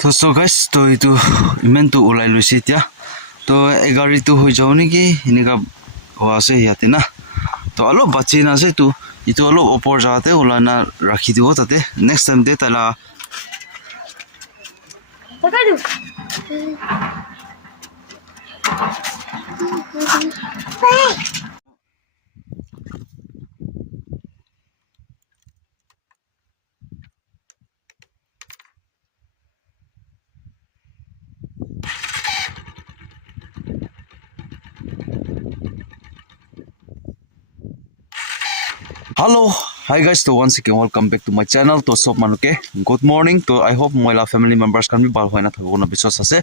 তো so guys তো এইটো ইমান তো ওলাই লৈছে এতিয়া তো এগাড়ীটো হৈ যাও নেকি এনেকা হোৱা আছে ইয়াতে না তো অলপ বাচি না আছে তো এইটো অলপ ওপৰ যাওঁতে ওলাই না ৰাখি দিব তাতে নেক্সট টাইম দে তালা Hello, hi guys. So once again, welcome back to my channel. To sob manuke, good morning. To I hope my family members can be bal hoina thabo na bisos ase.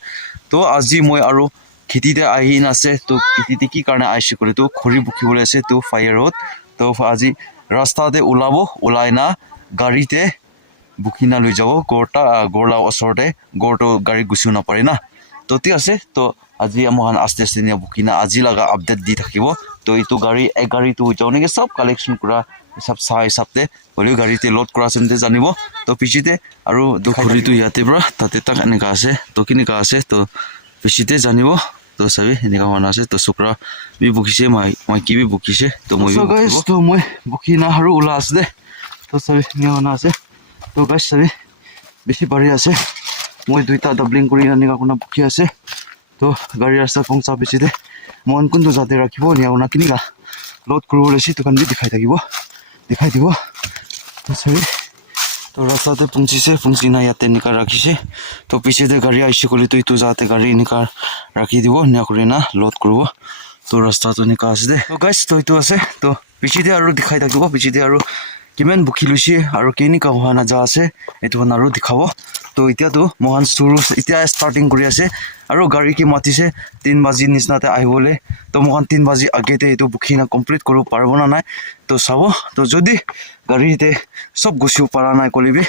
To aji moi aro khiti de ahin ase. To khiti de ki karne aishi kore to khori bukhi bole ase to fire road. To aji rasta de ulabo ulaina gari te bukhi na loi jabo gorla osor de gorto gari gusu na pare na. To ti ase to aji amohan aste aste ne bukhi na aji laga update di thakibo. To itu gari ek gari to jaune ke sab collection kura sab sai sabte boli gari te load kura sente janibo to pichite aru du khuri tu yate bra tate tak eneka ase to kinika ase to pichite janibo to sabi eneka hona ase to sukra bi bukise mai ki bi bukise to moi so guys to moi bukina haru ula ase de to sabi ni hona ase to guys sabi beshi bari ase moi duita doubling kuri eneka kuna bukhi ase to gari rasta pongsa pichite mon kundu jate rakhibo ni ona kinika load kuru lesi to kan bi dikhai dibo to sabi to rasta te pungsi na yate nika rakhise to piche de gari aishi kole to itu jate gari nika rakhi dibo nia kurina load kurubo to rasta to nika ase de to guys to itu ase to piche de aru dikhai dibo piche de aru kimen bukhi lusi aru kenika hona ja ase etu aru dikhabo to itia to mohan suru itia starting kuri ase aru gari ki matise 3 baji nisna te ahibole to mohan 3 baji age te etu bukhi na complete kuru parbo na nai to sabo to jodi gari te sob gusiu para nai kolibi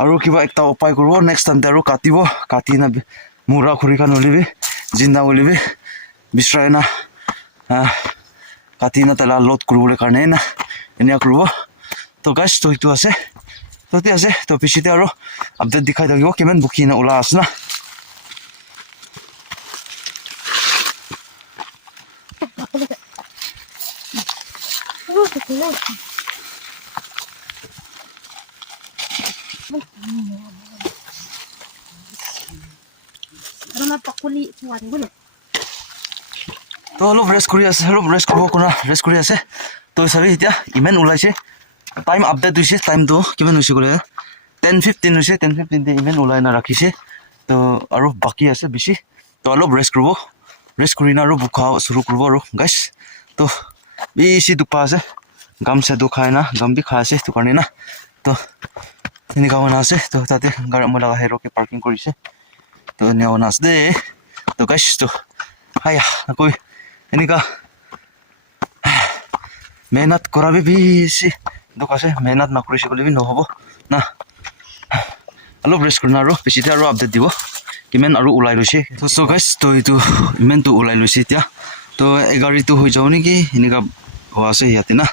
aru kiba ekta upai kurbo next time te aru katibo kati na mura khuri kan olibi jinda olibi bisrai na kati na tala load kurule karne na enia kurbo to guys to itu ase to ti ase to pichite aru update dikhai dagibo kemen bukhi na ula asna to অলপ rest কৰি আছে অলপ rest কৰিব কোনা rest কৰি আছে তো চাবি এতিয়া ইমান ওলাইছে টাইম আপডেট হৈছে টাইমটো কিমান হৈছে ক'লে 10:15 হৈছে 10:15 তে ইমান ওলাই না ৰাখিছে তো আৰু বাকি আছে বেছি তো অলপ ৰেষ্ট কৰিব ৰেষ্ট কৰি না আৰু বুখা শুৰু কৰিব আৰু গাইছ তো বেছি দুপা আছে গামছা দুখাই না গামবি খাই আছে তো কাৰণে না তো এনেকা হোৱা আছে তো তাতে গাড়ী মই লগা হেৰকে পাৰ্কিং কৰিছে তো নেওয়া আছে দে তো গাইছ তো হায়া আকৌ এনেকা মেহনত কৰাবি বেছি দুখ আছে মেহনত নকৰিছে ক'লে নহ'ব না অলপ ৰেষ্ট কৰি না আৰু বেছিতে আৰু আপডেট দিব কিমান আৰু ওলাই লৈছে তো চ' গাইছ তো এইটো ইমানটো ওলাই লৈছে এতিয়া তো এগাড়ীটো হৈ যাও নেকি এনেকা হোৱা আছে ইয়াতে না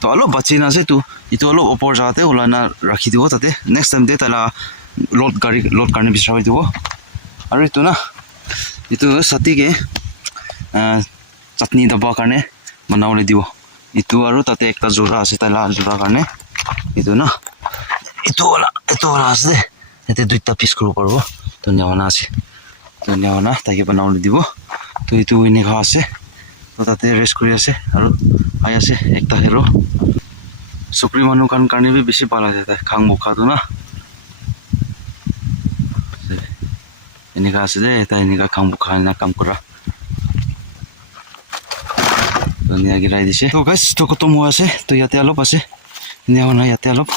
তো অলপ বাচি না আছে তো এইটো অলপ ওপৰ যাওঁতে ওলাই না ৰাখি দিব তাতে নেক্সট টাইম দে তালা লোড কাৰণে বিচাৰি দিব আৰু এইটো না এইটো ছাতিকে চাটনি দাবৰ কাৰণে বনাবলৈ দিব এইটো আৰু তাতে একটা জোৰা আছে তালা জোৰা কাৰণে এইটো না এইটো ওলা আছে দে ইয়াতে দুইটা পিচ কৰিব পাৰিব তো নেওয়া আছে তো নেওয়া তাকে বনাবলৈ দিব তো এইটো এনেকুৱা আছে তো তাতে ৰেষ্ট কৰি আছে আৰু আই আছে একটা হেৰো চুকৰি মানুহ কাৰণে বি বেছি ভাল আছে তাই খাং বোকাটো না এনেকুৱা আছে দে এটা এনেকুৱা খাং বোকা না কাম কৰা ধুনীয়া গিৰাই দিছে তো গাইছ তো কত মই আছে তো ইয়াতে অলপ আছে নেওয়া ইয়াতে অলপ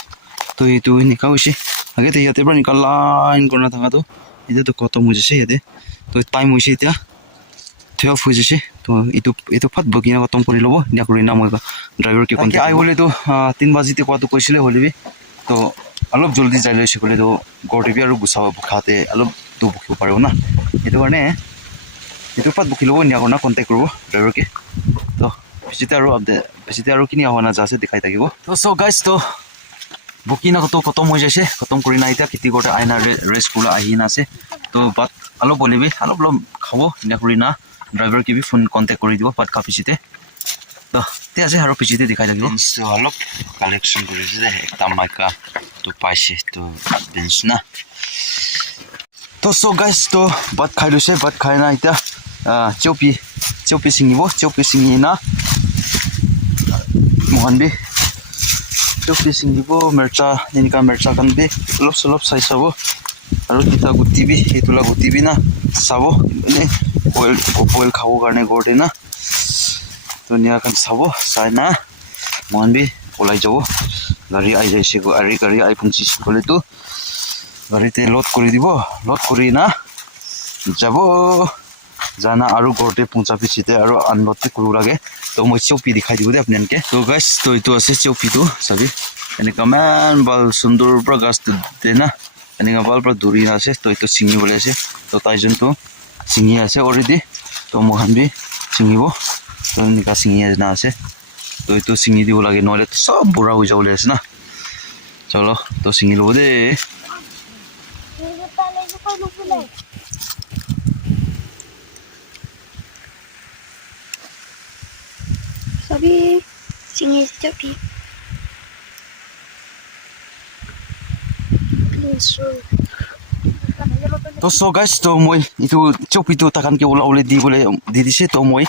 তো এইটো এনেকুৱা হৈছে আগতে ইয়াতে পৰা এনেকুৱা লাইন কৰা থকাটো এতিয়াতো কত হৈ যাইছে ইয়াতে তো টাইম হৈছে এতিয়া 12 হৈ যাইছে তো এইটো ফাট বকিনা খতম কৰি ল'ব দিয়া কৰি না মই ড্ৰাইভাৰ কি কণ্টেক্ট আই বলে তো 3 বাজিতে কোৱাটো কৈছিলে হলিবি তো অলপ জলদি যাই লৈছে ক'লে তো গৰটিবি আৰু গুচাব বুখাতে অলপ তো বুকিব পাৰিব না এইটো কাৰণে এইটো ফাট বুকি ল'ব নিয়া কৰা কণ্টেক্ট কৰিব ড্ৰাইভাৰকে তো পিছতে আৰু আপডেট পিছতে আৰু কিনি হোৱা না যাছে দেখাই থাকিব তো চ' গাইছ তো বুকিনা কত খতম হৈ যাইছে খতম কৰি না এতিয়া খেতি কৰোঁতে আইনা ৰেষ্ট কৰি আহি না আছে তো বাট অলপ বলিবি অলপ খাব এনে কৰি না ড্ৰাইভাৰ কিবি ফোন কণ্টেক্ট কৰি দিব বাট খোৱা পিছতে তো তে আছে আৰু পিছতে দেখাই লাগিব অলপ কালেকশ্যন কৰিছে যে একটা মাইকা তো পাইছে তো বেঞ্চ না তো চ' গাইজ তো ভাত খাই লৈছে ভাত খাই না এতিয়া চেউপি ছিঙি না মোহনবি চেউপি ছিঙিব মিৰ্চা এনেকুৱা মিৰ্চা খান বি অলপ চলপ চাই চাব আৰু তিতা গুটিবি সেইটোলা গুটিবি না চাব এনে বইল খাব কাৰণে ঘৰতে না ধুনীয়াকৈ চাব চাই না মোহনবি ওলাই যাব গাড়ী আহি যাইছে গাড়ী আহি পুঞ্চিছে গ'লেতো গাড়ীতে লোড কৰি দিব লোড কৰি না যাব জানা আৰু ঘৰতে পঞ্চা পিছিতে আৰু আনলোডে কৰিব লাগে তো মই চেউপি দেখাই দিব দে আপোনালোকে তো গাইজ তো এইটো আছে চেউপিটো চাবি এনেকুৱা ইমান ভাল সুন্দৰ পৰা গাছটো দে না এনেকুৱা ভাল পৰা ধৰি আছে তো এইটো ছিঙিবলৈ আছে তো তাইজনটো ছিঙি আছে অলৰেডি তো মোহনবি ছিঙিব তো এনেকুৱা ছিঙি না আছে তো এইটো ছিঙি দিব লাগে নহ'লে চব বুঢ়া হৈ যাবলৈ আছে না চলো তো ছিঙি ল'ব দেই Sabi, singis tapi. তো চ' গাইজ তো মই এইটো চেউপিটো তাকানকে ওলাবলৈ দি দিছে তো মই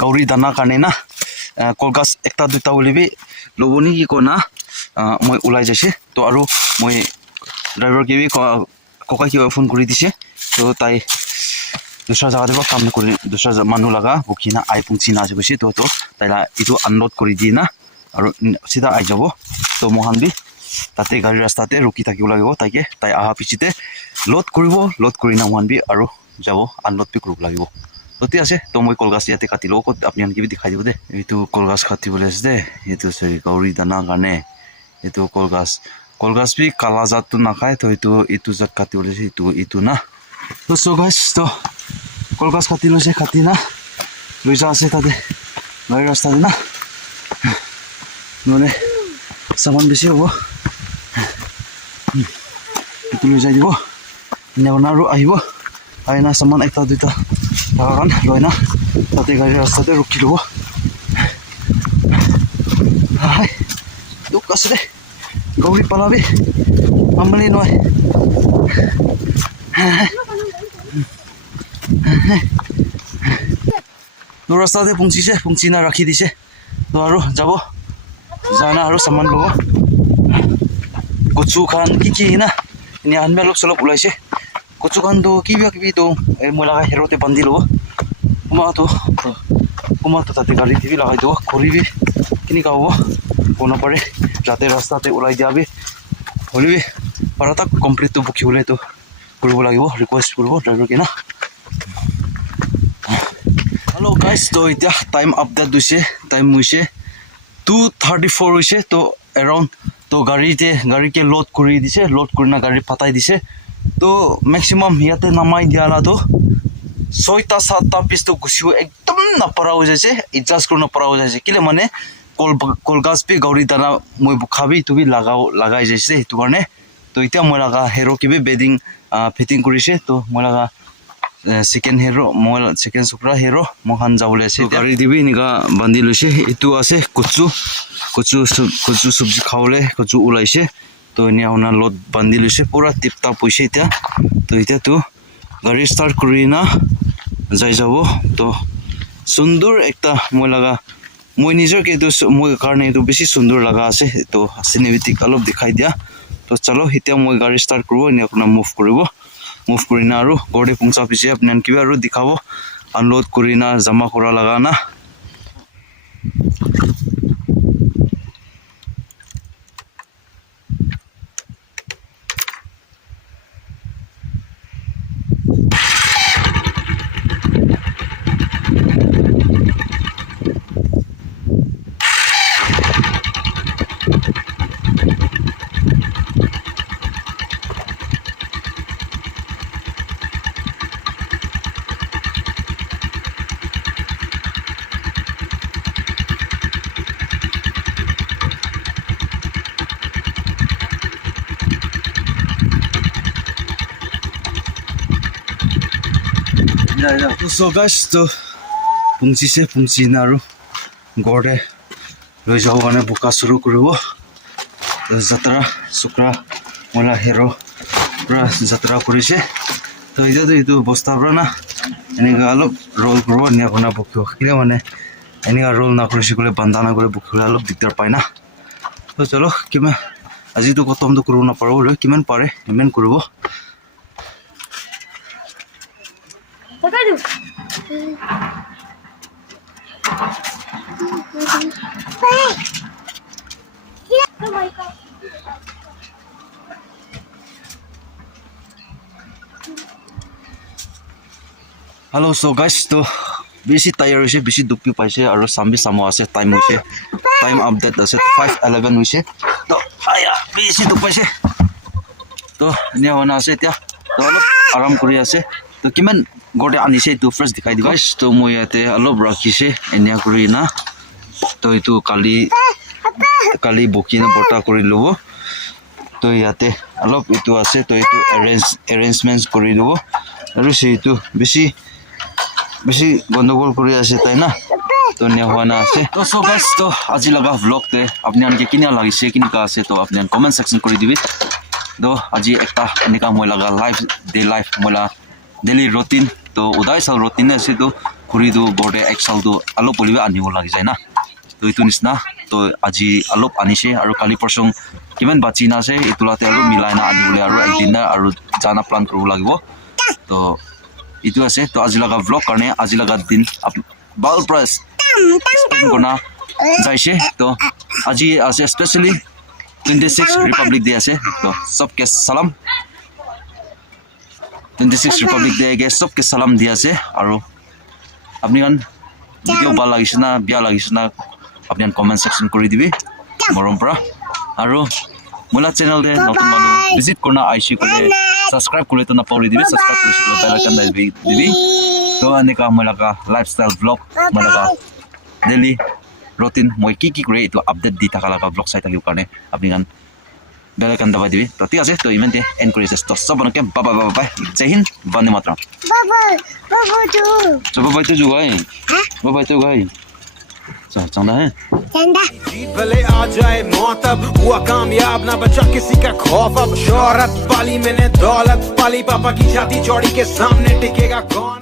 গাহৰি দানাৰ কাৰণে না কলগছ একটা দুটা ওলিবি ল'ব নেকি ক না মই ওলাই যাইছে তো আৰু মই ড্ৰাইভাৰ কিবি ককাই কিবা ফোন কৰি দিছে তো তাই দুসৰা জায়গা দিব কাম কৰি দুসৰা মানুহ লগা বুকি না আই পুঞ্চি না আছে কৈছে তো তাই এইটো আনলোড কৰি দিয়ে না আৰু চিধা আহি যাব তো মোহনবি তাতে গাড়ী ৰাস্তাতে ৰখি থাকিব লাগিব তাই অহা পিছতে লোড কৰি না মোহনবি আৰু যাব আনলোড বি কৰিব লাগিব ঠিক আছে তো মই কলগছ ইয়াতে কাটি লওঁ ক'ত আপুনি কিবি দেখাই দিব দে এইটো কলগছ কাটিবলৈ আছে দে এইটো চৰি গাহৰি দানাৰ কাৰণে এইটো কলগছ বি কালা জাতটো নাখায় তো এইটো জাত কাটিবলৈ আছে এইটো না তো চ' গাইজ তো কলগছ কাটি লৈছে কাটি না লৈ যা আছে তাতে গাড়ী ৰাস্তাতে না নহ'লে চামান বেছি হ'ব এইটো লৈ যাই দিব নেওনা আৰু আহিব আহি না চামান একটা দুটা কাৰণ লৈ না তাতে গাড়ী ৰাস্তাতে ৰখি ল'ব দুখ আছে দে গাহৰি পালাবি আমনি নহয় তো ৰাস্তাতে পুঞ্চি না ৰাখি দিছে তো আৰু যাব জানা আৰু চামান ল'ব কচু খান কি না এনে আনবে অলপ চলপ ওলাইছে কচু খানটো কিবিটো মই লগাই হেৰতে বান্ধি ল'ব কোমাটো তাতে গাড়ী দিবি লগাই দিব কৰিবি কেনেকুৱা হ'ব ক'ব নাপাৰে যাতে ৰাস্তাতে ওলাই দিয়াবি হ'লিবি আৰু তাক কমপ্লিটটো বুকিবলৈতো কৰিব লাগিব ৰিকুৱেষ্ট কৰিব ড্ৰাইভাৰকে না হেল্ল' গাইজ তো এতিয়া টাইম আপডেট হৈছে টাইম হৈছে 2:34 হৈছে তো এৰাউণ্ড তো গাড়ীকে লোড কৰি দিছে লোড কৰি না গাড়ী পাতাই দিছে তো মেক্সিমাম ইয়াতে নামাই দিয়ালাতো 6-7টা পিছটো গুচিও একদম নাপাৰা হৈ যাইছে এডজাষ্ট কৰিব নপৰা হৈ যাইছে কেলে মানে কলগছ বি গাহৰি দানা মই খাবি তুমি লগাই যাইছে সেইটো কাৰণে তো এতিয়া মই লগা হেৰ' কিবি বেডিং ফিটিং কৰিছে তো মই লগা সেকেন্ড চুকৰা হেৰ' মহান যাবলৈ আছে গাড়ী দিবি এনেকুৱা বান্ধি লৈছে এইটো আছে কচু চব্জি খাবলৈ কচু ওলাইছে তো এনে আপোনাৰ লোড বান্ধি লৈছে পুৰা টিপ টাপ হৈছে এতিয়াতো গাড়ী ষ্টাৰ্ট কৰি না যাই যাব তো সুন্দৰ একটা মই নিজৰ এইটো মই কাৰণে এইটো বেছি সুন্দৰ লগা আছে তো চিনেমেটিক অলপ দেখাই দিয়া তো চলো এতিয়া মই গাড়ী ষ্টাৰ্ট কৰিব এনে আপোনাৰ মুভ কৰি না আৰু ঘৰতে পঞ্চা পিছে আপোনাৰ কিবা আৰু দেখাব আনলোড কৰি না জমা কৰা লগা না So guys, to pungsi na aru gorde loi jaw kane buka suru kuribo. Jatra sukra mola hero pura jatra korise. To itu bosta pura na ini alop roll kuribo nia kona bukyo. Kile mane ini roll na korise kole bandana kole bukyo alop diktar pai na. To chalo kime আজি to kotom to kuru na paro le kiman pare imen kuribo. Hello, so guys, to busy tire hoise, busy dukpi paise, aru sambi samo ase time hoise, time update ase 5:11 hoise. To aya busy duk paise. To nia hona ase tia. To alop aram kuri ase. To kiman gorde anise to first dikhai diba. Guys, to moi ate alop rakhise enia kuri na. To itu kali bokina bota kuri lobo. To yate alop itu ase to itu arrangements kuri lobo. Aru se itu বেশি গন্ডগোল কৰি আছে তাই না তো নিয়া হোৱা না আছে তো সো গাইস তো আজি লগা ভ্লগ তে আপনি আনকে কিনা লাগিছে কিনকা আছে তো আপনি কমেন্ট সেকশন কৰি দিবি তো আজি একটা এনেকা মই লগা লাইফ মইলা ডেইলি রুটিন তো উদয় সাল রুটিন আছে তো ঘুরি দো বড়ে এক সাল তো আলো পলিবে আনিব লাগি যায় না তো ইটো নিছনা তো আজি আলোপ আনিছে আৰু কালি পৰসং কিমান বাচি না আছে ইতুলাতে আৰু মিলাই না আনিবলে আৰু একদিন না আৰু জানা প্লান কৰিব লাগিব তো itu ase to আজি laga vlog karne আজি laga din bal price spend kona jaise to aji ase especially 26 republic day ase to sabke salam 26 republic day ge sabke salam dia ase aru apni kan video bal lagise na bia lagise na apni kan comment section kori dibi morom pra aru mola channel de notun manu visit korna aishi kore subscribe kore to na pori dibi subscribe kore bell icon dibi to anika mola ka lifestyle vlog mola ka daily routine moi ki kore to update di thakala ka vlog site karne apni kan bell icon dabai dibi to ঠিক আছে তো ইমেন্টে and কৰি আছে তো সবনকে বাই জয় হিন্দ বন্দে মাতরম বাই তো জুগাই বাই তো গাই चंदा है जीत भले आ जाए मौत अब हुआ कामयाब ना बचा किसी का खौफ अब शोहरत पाली मैंने दौलत पाली पापा की छाती चौड़ी के सामने टिकेगा कौन